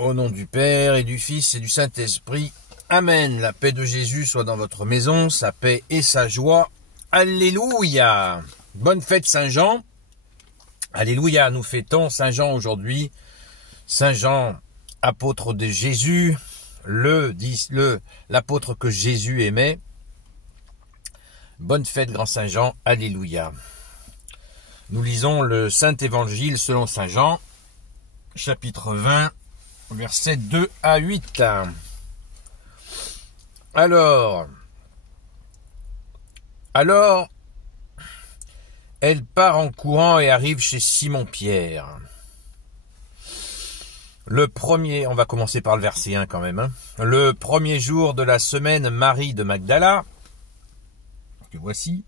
Au nom du Père et du Fils et du Saint-Esprit. Amen. La paix de Jésus soit dans votre maison, sa paix et sa joie. Alléluia. Bonne fête Saint-Jean. Alléluia. Nous fêtons Saint-Jean aujourd'hui. Saint-Jean, apôtre de Jésus, l'apôtre que Jésus aimait. Bonne fête, grand Saint-Jean. Alléluia. Nous lisons le Saint-Évangile selon Saint-Jean, chapitre 20, versets 2 à 8. Alors, elle part en courant et arrive chez Simon-Pierre. On va commencer par le verset 1 quand même. Le premier jour de la semaine, Marie de Magdala, que voici,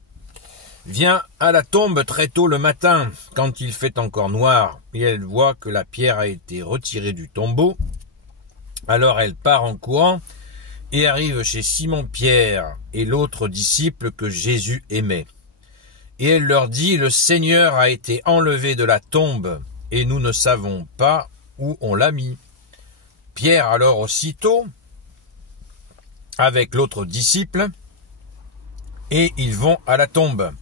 vient à la tombe très tôt le matin, quand il fait encore noir, et elle voit que la pierre a été retirée du tombeau. Alors elle part en courant et arrive chez Simon-Pierre et l'autre disciple que Jésus aimait. Et elle leur dit, le Seigneur a été enlevé de la tombe, et nous ne savons pas où on l'a mis. Pierre alors aussitôt, avec l'autre disciple, et ils vont à la tombe.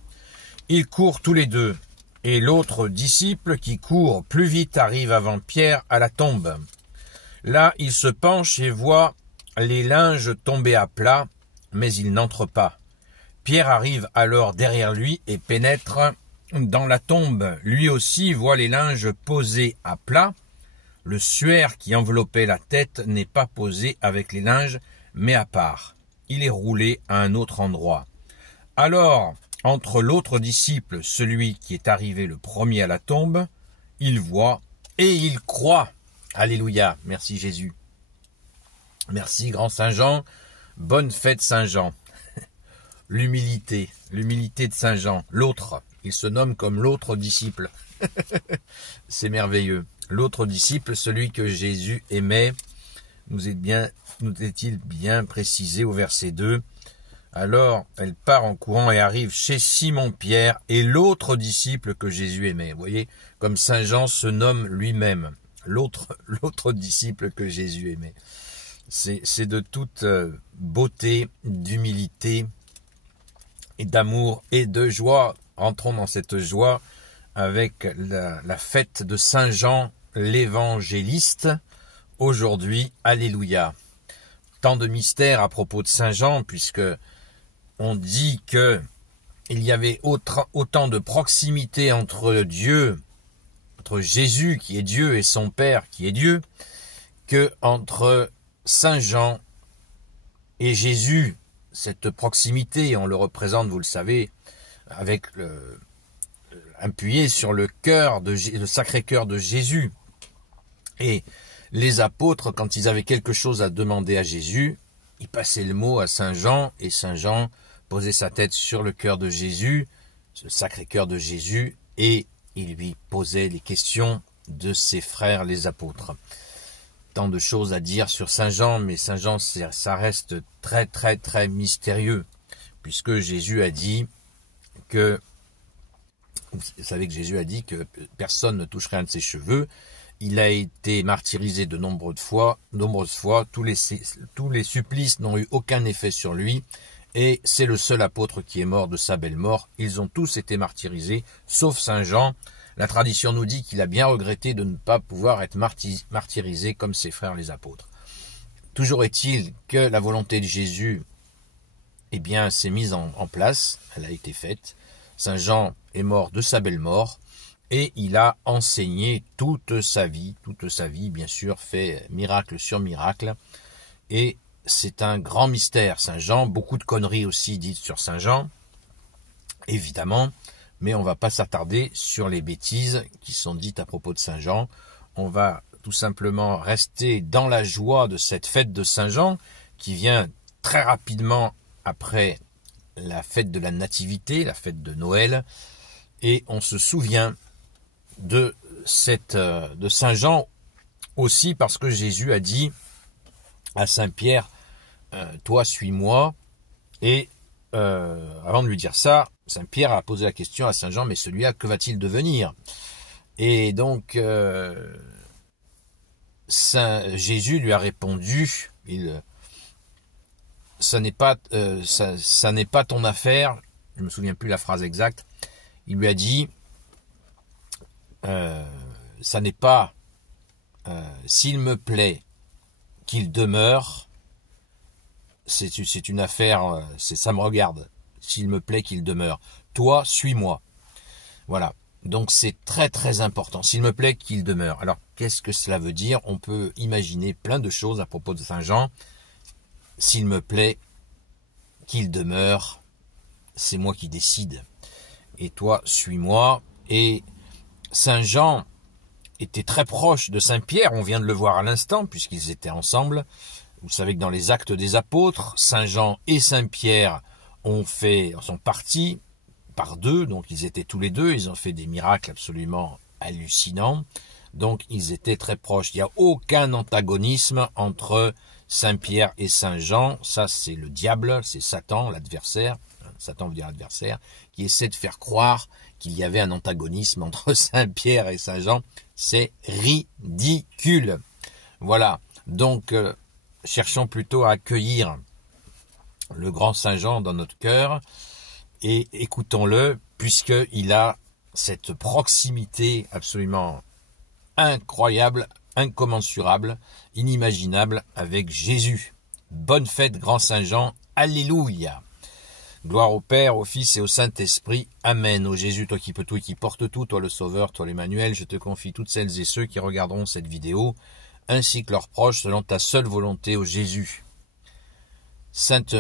Ils courent tous les deux, et l'autre disciple qui court plus vite arrive avant Pierre à la tombe. Là, il se penche et voit les linges tombés à plat, mais il n'entre pas. Pierre arrive alors derrière lui et pénètre dans la tombe. Lui aussi voit les linges posés à plat. Le suaire qui enveloppait la tête n'est pas posé avec les linges, mais à part. Il est roulé à un autre endroit. Alors, entre l'autre disciple, celui qui est arrivé le premier à la tombe, il voit et il croit. Alléluia, merci Jésus. Merci grand Saint-Jean, bonne fête Saint-Jean. L'humilité de Saint-Jean, l'autre, il se nomme comme l'autre disciple. C'est merveilleux. L'autre disciple, celui que Jésus aimait, nous est-il bien précisé au verset 2. Alors, elle part en courant et arrive chez Simon-Pierre et l'autre disciple que Jésus aimait. Vous voyez, comme Saint Jean se nomme lui-même, l'autre disciple que Jésus aimait. C'est de toute beauté, d'humilité et d'amour et de joie. Rentrons dans cette joie avec la fête de Saint Jean l'évangéliste. Aujourd'hui, alléluia. Tant de mystères à propos de Saint Jean, puisque on dit que il y avait autant de proximité entre Dieu, entre Jésus qui est Dieu et son Père qui est Dieu, que entre Saint Jean et Jésus. Cette proximité, on le représente, vous le savez, avec appuyé sur le sacré cœur de Jésus. Et les apôtres, quand ils avaient quelque chose à demander à Jésus, ils passaient le mot à Saint Jean, et Saint Jean posait sa tête sur le cœur de Jésus, ce sacré cœur de Jésus, et il lui posait les questions de ses frères les apôtres. Tant de choses à dire sur Saint Jean, mais Saint Jean, ça reste très très très mystérieux, puisque Jésus a dit que, vous savez que Jésus a dit que personne ne toucherait un de ses cheveux. Il a été martyrisé de nombreuses fois, tous les supplices n'ont eu aucun effet sur lui, et c'est le seul apôtre qui est mort de sa belle mort. Ils ont tous été martyrisés, sauf Saint Jean. La tradition nous dit qu'il a bien regretté de ne pas pouvoir être martyrisé comme ses frères les apôtres. Toujours est-il que la volonté de Jésus, s'est mise en place, elle a été faite. Saint Jean est mort de sa belle mort, et il a enseigné toute sa vie, bien sûr, fait miracle sur miracle, et c'est un grand mystère, Saint Jean. Beaucoup de conneries aussi dites sur Saint Jean, évidemment, mais on ne va pas s'attarder sur les bêtises qui sont dites à propos de Saint Jean. On va tout simplement rester dans la joie de cette fête de Saint Jean, qui vient très rapidement après la fête de la Nativité, la fête de Noël, et on se souvient de Saint Jean aussi parce que Jésus a dit à Saint Pierre, toi suis-moi, et avant de lui dire ça, Saint Pierre a posé la question à Saint Jean, mais celui-là, que va-t-il devenir? Et donc, Jésus lui a répondu, ça n'est pas ton affaire, je me souviens plus la phrase exacte, il lui a dit, ça n'est pas, s'il me plaît qu'il demeure, c'est une affaire, ça me regarde, s'il me plaît qu'il demeure, toi suis-moi, voilà. Donc c'est très très important, s'il me plaît qu'il demeure. Alors qu'est-ce que cela veut dire? On peut imaginer plein de choses à propos de Saint Jean. S'il me plaît qu'il demeure, c'est moi qui décide. Et toi, suis-moi. Et Saint Jean était très proche de Saint Pierre, on vient de le voir à l'instant, puisqu'ils étaient ensemble. Vous savez que dans les Actes des Apôtres, Saint Jean et Saint Pierre sont partis par deux, donc ils étaient tous les deux, ils ont fait des miracles absolument hallucinants, donc ils étaient très proches. Il n'y a aucun antagonisme entre Saint Pierre et Saint Jean, ça c'est le diable, c'est Satan, l'adversaire, Satan veut dire adversaire, qui essaie de faire croire qu'il y avait un antagonisme entre Saint Pierre et Saint Jean, c'est ridicule. Voilà, donc cherchons plutôt à accueillir le grand Saint Jean dans notre cœur, et écoutons-le, puisqu'il a cette proximité absolument incroyable, incommensurable, inimaginable avec Jésus. Bonne fête, grand Saint Jean, alléluia. Gloire au Père, au Fils et au Saint-Esprit, amen. Ô Jésus, toi qui peux tout et qui portes tout, toi le Sauveur, toi l'Emmanuel, je te confie toutes celles et ceux qui regarderont cette vidéo, ainsi que leurs proches, selon ta seule volonté, ô Jésus. Sainte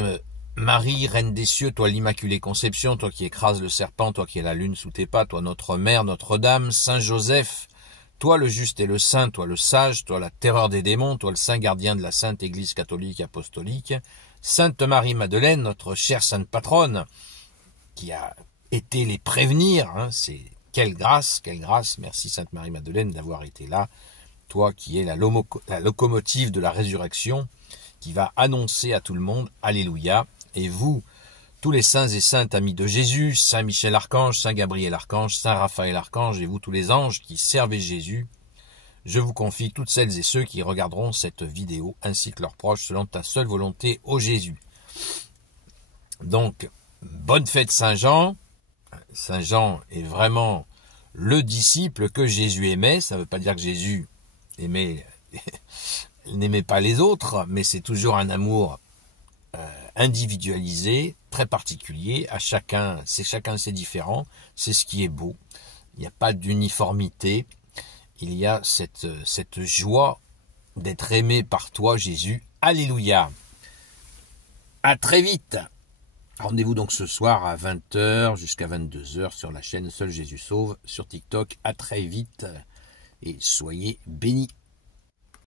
Marie, Reine des cieux, toi l'Immaculée Conception, toi qui écrases le serpent, toi qui es la lune sous tes pas, toi notre Mère, Notre-Dame, Saint Joseph, toi le juste et le saint, toi le sage, toi la terreur des démons, toi le saint gardien de la Sainte Église catholique apostolique, Sainte Marie-Madeleine, notre chère sainte patronne, qui a été les prévenir, c'est quelle grâce, merci Sainte Marie-Madeleine d'avoir été là, toi qui es la locomotive de la résurrection, qui va annoncer à tout le monde, alléluia. Et vous, tous les saints et saintes amis de Jésus, Saint Michel Archange, Saint Gabriel Archange, Saint Raphaël Archange, et vous tous les anges qui servez Jésus, je vous confie toutes celles et ceux qui regarderont cette vidéo, ainsi que leurs proches, selon ta seule volonté, ô Jésus. Donc, bonne fête Saint Jean. Saint Jean est vraiment le disciple que Jésus aimait. Ça ne veut pas dire que Jésus n'aimait pas les autres, mais c'est toujours un amour individualisé, très particulier, chacun c'est différent, c'est ce qui est beau, il n'y a pas d'uniformité, il y a cette joie d'être aimé par toi Jésus, alléluia. À très vite. Rendez-vous donc ce soir à 20h jusqu'à 22h sur la chaîne Seul Jésus Sauve sur TikTok, à très vite et soyez bénis.